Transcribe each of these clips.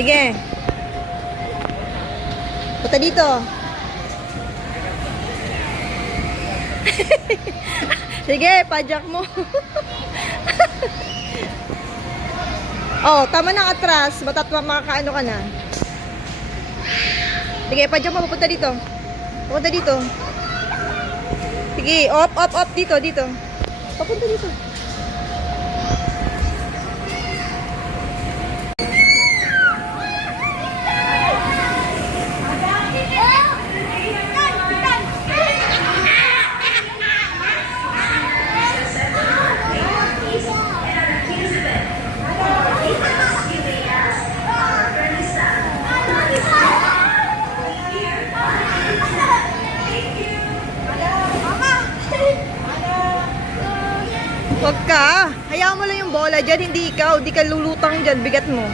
Sige. Punta dito. Sige, pajak mo. Oh, tama na atras. Batat makakaano ka na. Sige, pajak mo. Pupunta dito. Pupunta dito. Sige, op. Dito. Papunta dito. Wag ka. Hayaan mo lang yung bola dyan, hindi ikaw. Hindi ka lulutang dyan. Bigat mo.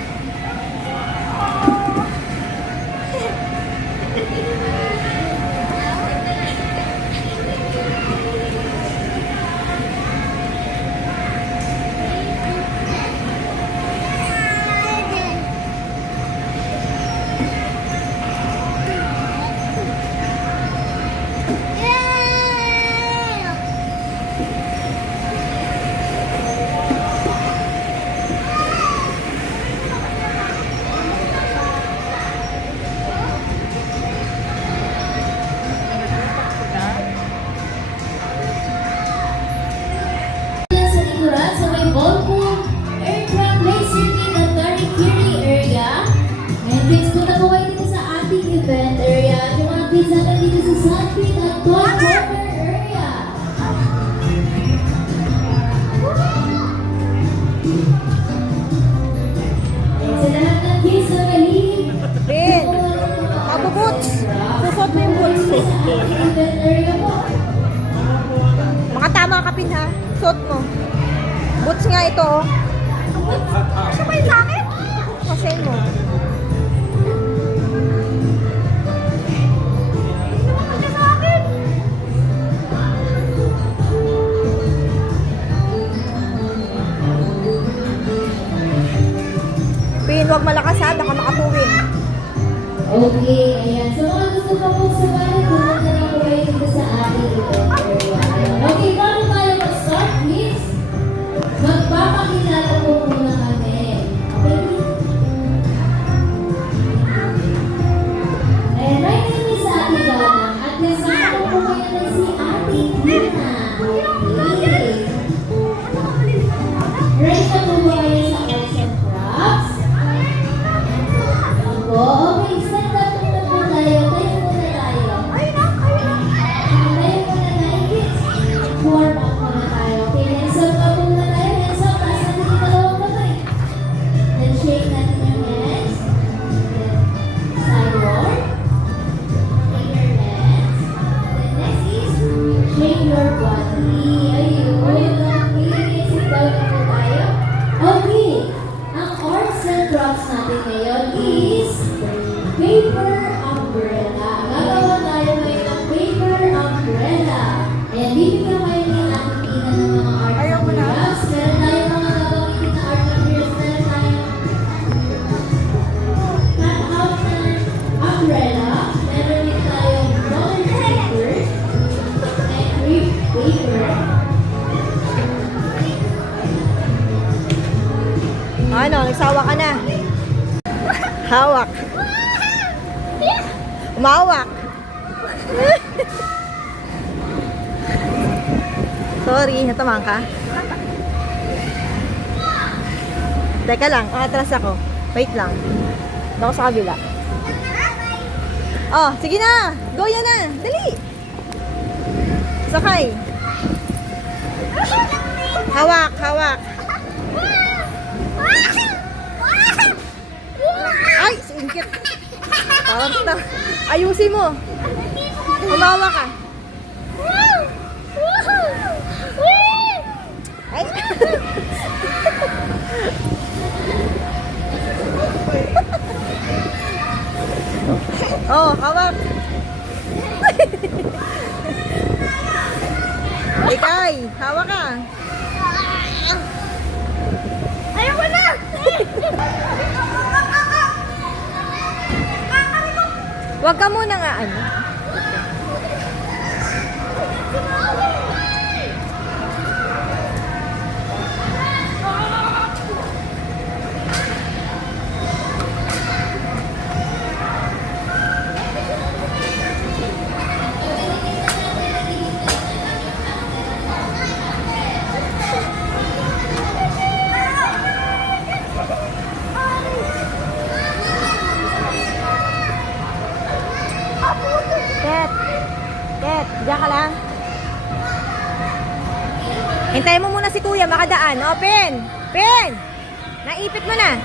Makatama ka pin ha. Suot mo. Boots nga ito oh. Boots? Sabay sa akin? Kasi mo. Pin, huwag malakas ha. Baka makapuwin. Okay, ayan. So, mga gusto pa po sa bali, pumunta na po kayo dito sa ating event area. Ayan. Okay, bago tayo mag-start, please, magpapakilala po muna kami. Okay? Ayan, my name is Ate Donna, at kasama po kayo na si Ate Tina. Okay. Ready na po ba kayo sa arts and crafts? Okay. Ano, nagsawa ka na. Hawak. Umawak. Sorry, natamaan ka. Teka lang, atras ako. Wait lang. Dito ako sa kabila. Oh, sige na. Go yan na. Dali. Sakay. Hawak. Ay, singkit. Parang ayusin mo. Umawa ka. Ay. Oh, hawak. Ikay, hawak ka. Ayaw ko na. Huwag ka muna nga ano. Tet, Tet, diyan ka lang. Hintayin mo muna si Kuya, makadaan. Open! Pen! Naipit mo na.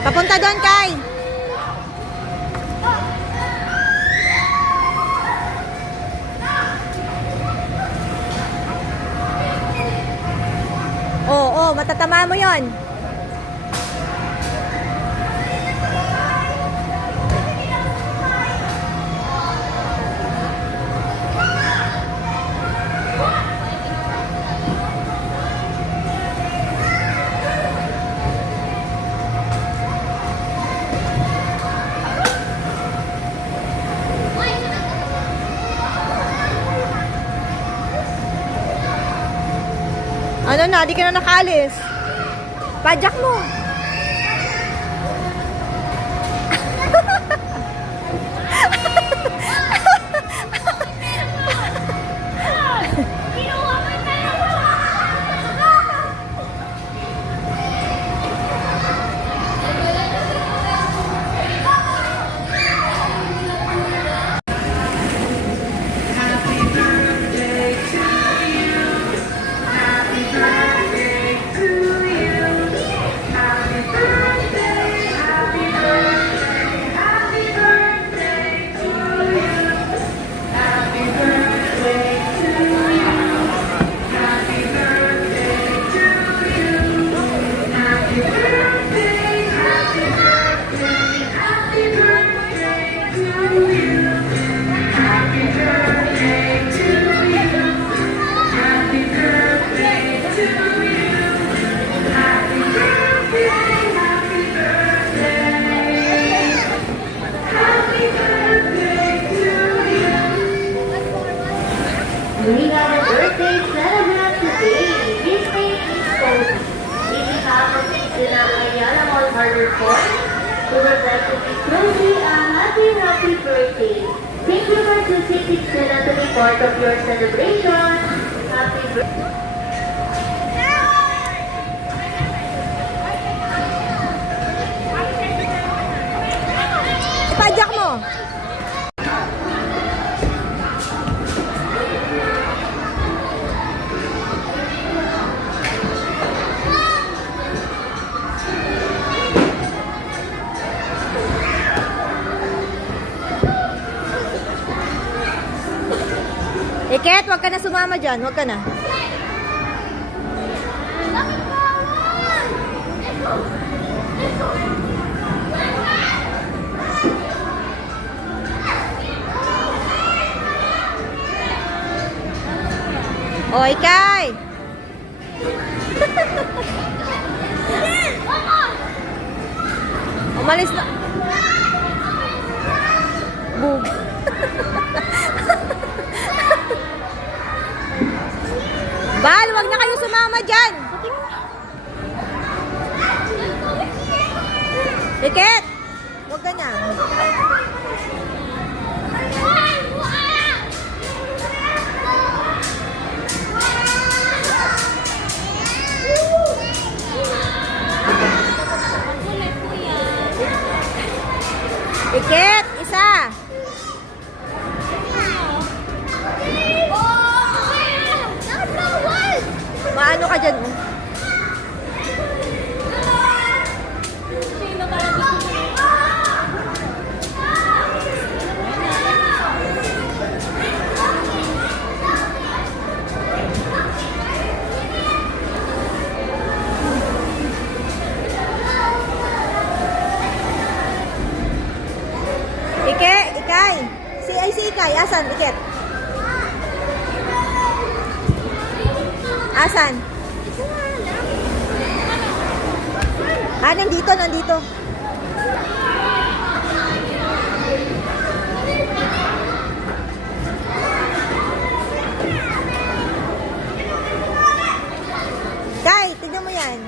Papunta doon, Kai. Oo, matatama mo yon. Ano na, di ka na nakaalis. Padyak mo. We have a birthday celebrant today. This name is Kobe. In behalf of Sina Ayala Mall Harbor Point, we would like to wish Kobe a happy birthday. Thank you for choosing Sina to be part of your celebration. Happy birthday. Ipadyak mo. Iket, wag ka na sumama dyan. Wag ka na. Oy, Kai! Umalis na. Bug. Bal, wag na kayo sumama dyan. Iket, wag ka na. Iket, isa. Maano ka dyan? Si Ikay, asan? Iket. Asan? Ah, nandito, nandito. Kai, tignan mo yan.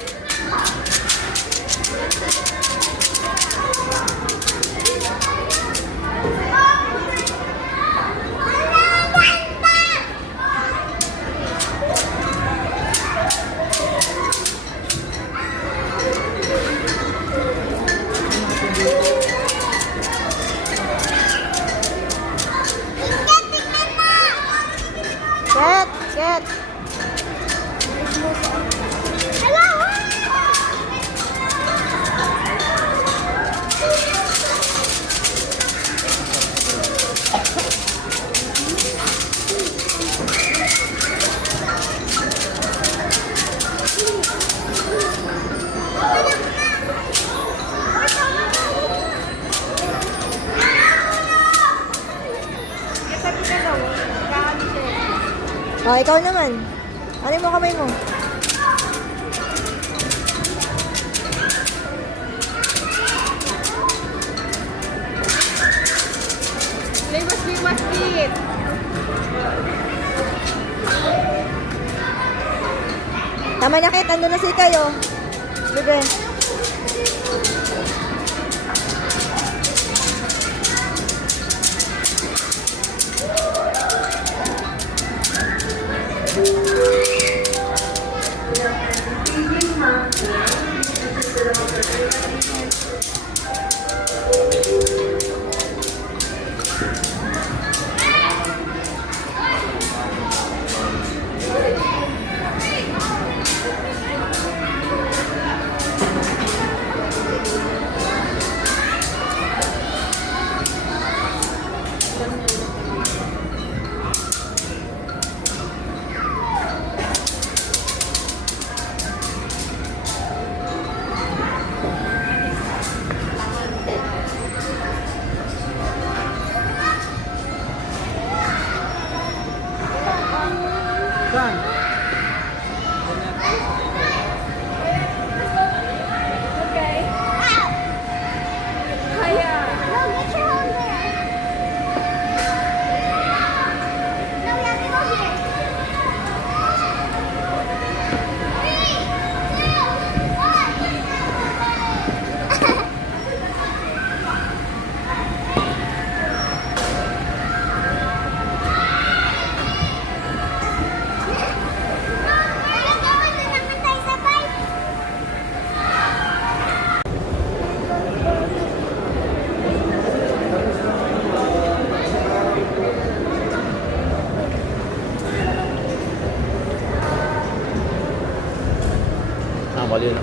Ket, ket. Oh, ikaw naman. Ano mo kamay mo? Liwas kit. Tama na kit, ando na si kayo. Bebe.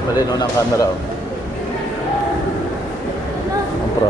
Malinaw ng camera. Oh. Ang pro.